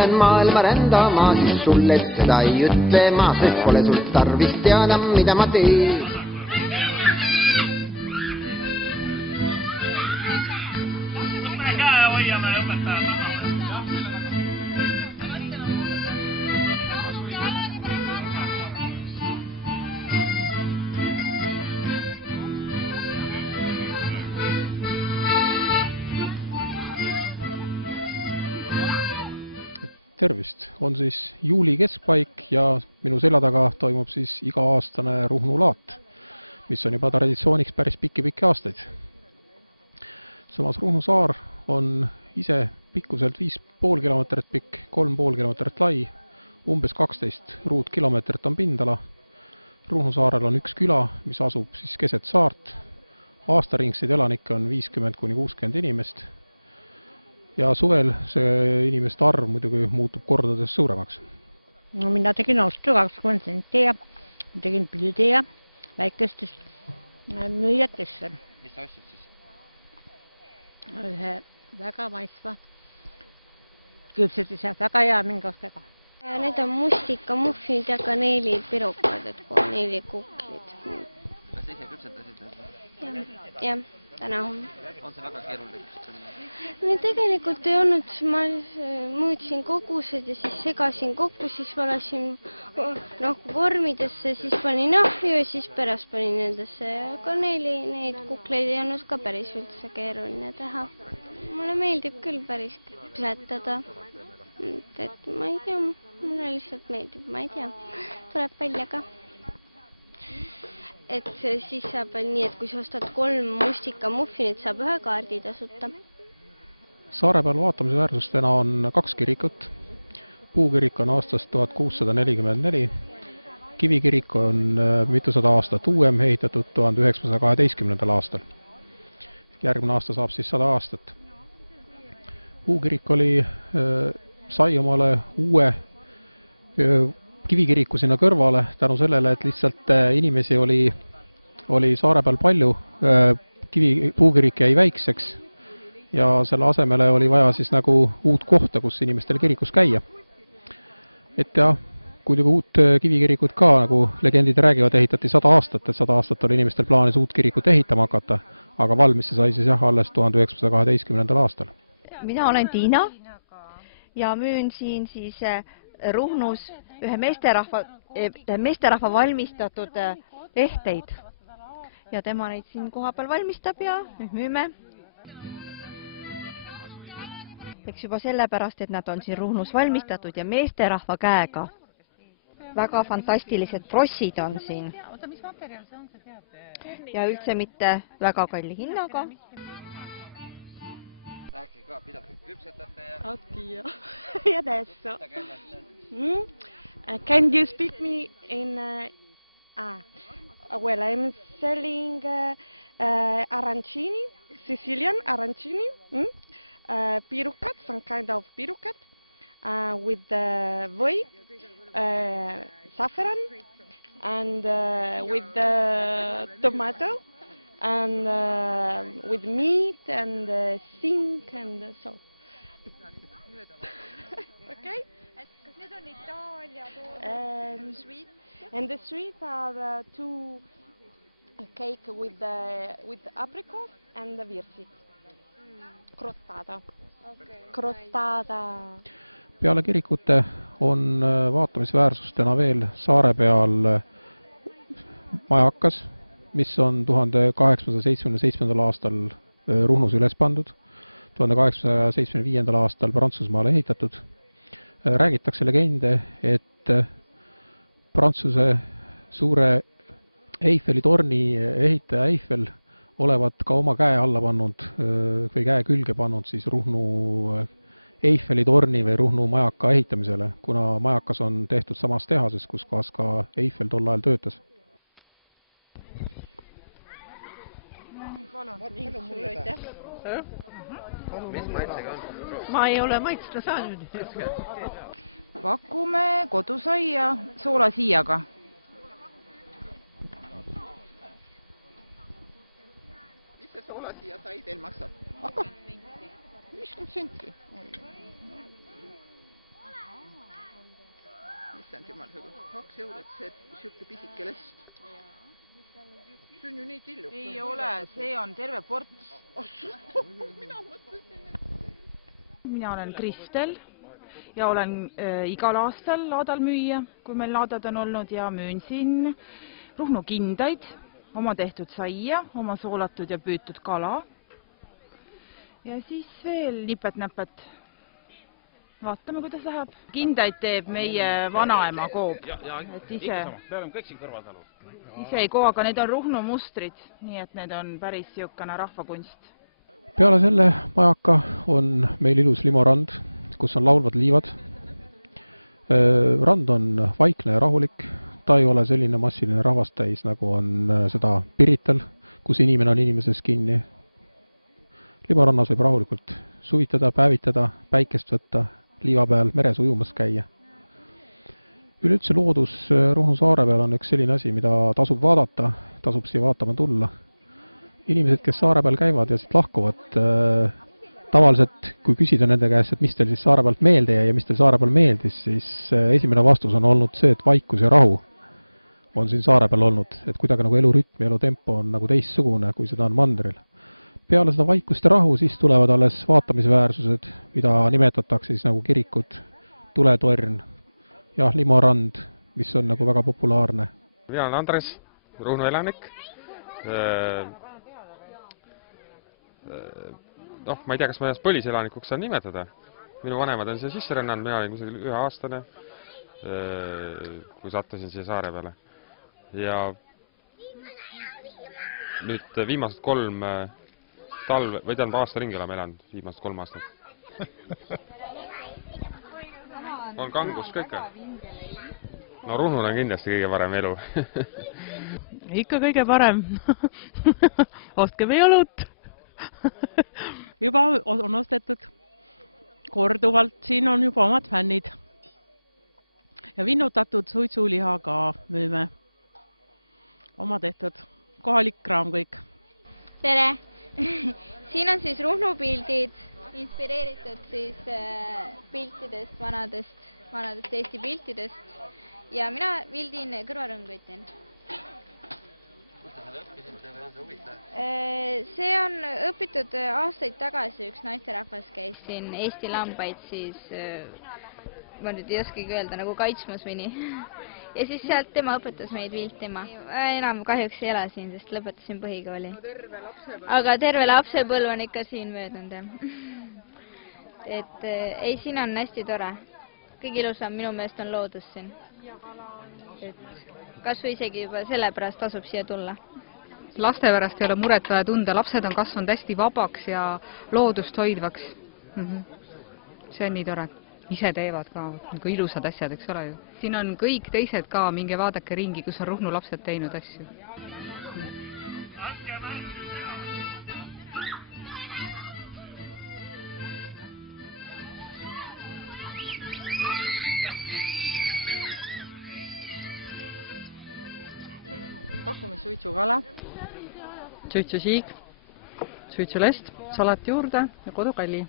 lähen maailma rändama, siis sulle seda ei ütle ma, sest pole sul tarvis teada, mida ma teen. Tervist! On siis juuli keskpaik ja minu selja taga toimub siis iga-aastane Ruhnu laat, mis on juba traditsiooniks päris pikki aastaid. Samas Ruhnu saar on ise pikkuselt 5,5 kilomeetrit pikk, 3,5 kilomeetrit lai, umbes 12 ruutkilomeetrit on pindala. Ruhnu saarel on üks küla, mis asub siis keset saart. Aastaringseid elanikke on 50–60 inimest. Ja suvel see inimeste arv muidugi muutub kordades suuremaks. No, mina tegin ostu 20 senti ja tegin pildi ja väikestest müüjatesse. Mis sa ostsid siis? Ühe väga maisva küpsetise, väga hea mingoskega. Need on mustika muffinid ja kaneelipirukad, et kaneelikuklid. Kas sa ise küpsetasid? Jah, täna homme. On see väga keeruline? No, tegelikult ei olnud, ma mõõtsin kogused ja siis segasin kokku, siis valasin vormidesse, siis panin ahju ja siis pärast panin nendesse kaneeli. Neid kukleid ei olnud ka päris üldse keeruline teha. Mulle meeldib küll päris küpsetada. Et ma ei tea, mulle lihtsalt meeldib, ma ei tea. Tuleb välja ka. Et siis saab veel nii, et kui sa ostad 3 mustika muffinit, saab 1 kaardi tasuta. Saare peal vaatamise väärsustena on 2 kirikut. Puukirik on aastast 1644. Kivikirik on mitusada aastat uuem, ehitatud 1912. aastal. Järgmine aasta saab siis 100 aastat. Puukirik sai omale uue kivikiriku sinna kõrvale tänu sellele, et lihtsalt inimesi oli saare peal palju, puukirik jäi väikseks ja selle asemele oli vaja siis nagu uut kohta, kus inimestel kirikus käia. Et jah, kuidagi uut kivikirikut ka, nagu legendid räägivad, ehitati 100 aastat, et 100 aastat oli inimestel plaanis uut kirikut ehitama hakata, aga valmis see sai siis jah alles 1912. aastal. Mina olen Tiina ja müün siin siis Ruhnus ühe meesterahva valmistatud ehteid. Ja tema neid siin koha peal valmistab ja nüüd müüme. Eks juba sellepärast, et nad on siin Ruhnus valmistatud ja meesterahva käega. Väga fantastilised prossid on siin. Ja üldse mitte väga kalli hinnaga. Rääkige ka, mida te küpsetate ja... Oddio, e adesso? Can you speak me in... Well, I'm selling arancini, Sicilian arancini, pirukat, some kind of pirukat, with voi, saffron, and with tomato. And with meat and sink and so. Okay? And the sweets are 2 cake with apricot and the virsit. Crostata. Okay. Crostata. Peale kirikute on vaatamisväärsustena veel saare peal majakas, mis on 1877. aastal Ruhnus üles pandud, 1875. aastal Prantsusmaale ehitatud. Räägitakse legende, et Prantsuse suure Eiffeli torni ehitaja Eiffel olevat ka oma käe alla pannud või käe külge pannud siis Ruhnu Eiffeli torni või Ruhnu majaka ehitamisele, kuna majakas on tehtud samas tehases, kus kohas ka Eiffel tol ajal töötas. Mis maitsega on? Ma ei ole maitsta saanud. Pakume kodusaia soolasiiaga. Mis see soolasiia sai teil maksab? 50 senti. issand jumal, 2 eurot, see siuke pisike lest. See on ju nii tillukas. Ei ole, see on terve ports. Mina mõtlesin, Mina olen Kristel ja olen igal aastal laadal müüja, kui meil laadad on olnud ja müün siin Ruhnu kindaid, oma tehtud saia, oma soolatud ja püütud kala ja siis veel nipet-näpet. Vaatame, kuidas läheb. Kindaid teeb meie vanaema Koob. Et ise ei koo, aga need on Ruhnu mustrid, nii et need on päris siukene rahvakunst. Peale selle majaka on meil ilus limorand, kus on laulvad liivad. Rand on vaikne ja rahulik, ta ei ole selline massiline rahvast täis, nagu on seda Pirital, kus inimene on inimeses kinni. Limorannas võib rahulikult suvitada, päevitada, päikest võtta, liiva peal meres ujumas käia. Üleüldse loodus Ruhnu saare peal on üks selline asi, mida tasub vaadata, tasub siia vaatama tulla. Inimesed, kes saare peal käivad ja siit lahkuvad, tavaliselt kui küsida nende käest, et mis teil siis saare pealt meelde jäi ja mis teil saare peal meeldis, siis esimene vastus on olnud see, et vaikus ja rahu on siin saare peal olnud, et kuidagi nagu elurütm ja elutempo on nagu teistsugune, kui seda on mandril. Peale seda vaikust ja rahu siis tulevad alles vaatamisväärsused, mida nimetatakse siis nagu kirikud, tuletorn ja limorand, mis on nagu väga populaarne. Mina olen Andres, Ruhnu elanik. Ma ei tea, kas ma ennast põliselanikuks saan nimetada. Minu vanemad on siia sisse rännanud, mina olin kusagil 1 aastane, kui sattusin siia saare peale. Ja nüüd viimased 3 talve, või tähendab aasta ringi oleme elanud, viimased 3 aastat. On kangus kõik. No Ruhnul on kindlasti kõige parem elu. Ikka kõige parem. Ostke meie õlut. Juba on ostetud korduvalt, siin on juba omad fännid. Ja vinnutatud suitsuliha ka müüme. Oma tehtud. Kohalik kraam kõik. Tere! Siin on siis Ruhnu pildid, inspireeritud siis piltidest, vanadest Eesti piltidest. Ja mina Vildin kõrvarõngõitin. See on õpitud aastaid tagasi, üks naisterahvas käis siin Eesti lambaid siis, ma nüüd ei oskagi öelda, nagu kaitsmas või nii. Ja siis sealt tema õpetas meid viltima. Enam kahjuks ei ela siin, sest lõpetasin põhikooli. Aga terve lapsepõlv on ikka siin möödunud. Et ei, siin on hästi tore. Kõige ilusam minu meelest on loodus siin. Kas või isegi juba sellepärast tasub siia tulla. Laste pärast ei ole muret vaja tunda, lapsed on kasvanud hästi vabaks ja loodust hoidvaks. See on nii tore. Ise teevad ka nagu ilusad asjad, eks ole ju. Siin on kõik teised ka, minge vaadake ringi, kus on Ruhnu lapsed teinud asju. Pakume suitsukala, suitsusiig, suitsulest, salat juurde ja kodukalli.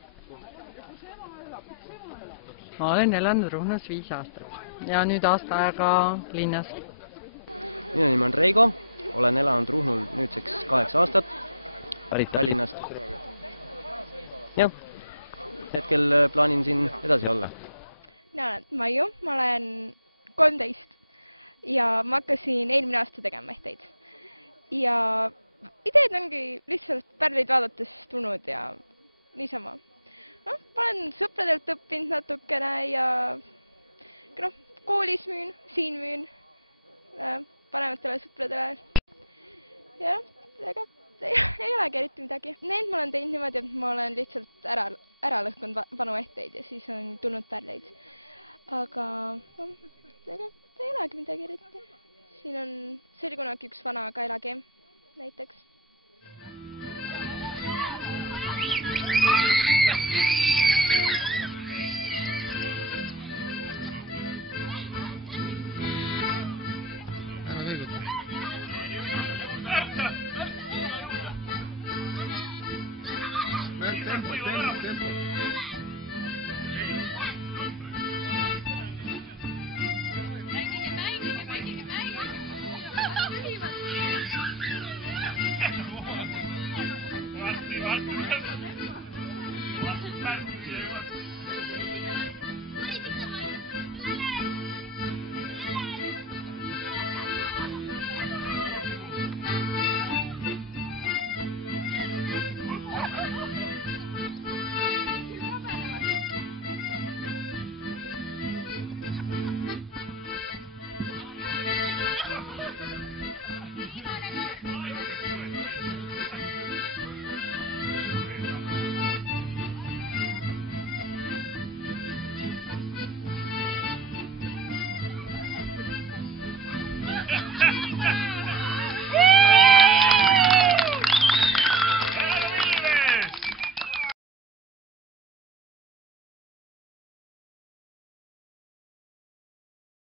Ma olen elanud Ruhnus 5 aastat ja nüüd aasta aega linnas. Minu nimi on Reigo, olen elanud Ruhnul nüüdseks 8 aastat, pärit Tallinnast. Jah, hetkel plaanin siin edasi olla. Mina olen Maiu, ma olen 13 ja ma hakkasin eelmine aasta tegema ehteid. Ja ideed ongi lihtsalt pärleid vaadates tulnud ja niisama. No, ma olen sõpradelt õppinud natukene ja koolis müün, siin müün panematele sõpradele. Ja ega ei olegi eriti midagi. Need ma olen teinud niimoodi, et ma olen lihtsalt ära lõhkunud vanu ehteid ja siis on tulnud pärleid. Aga ega ei olegi midagi eriti. See oli kunagi üks vana kaelakeem näiteks.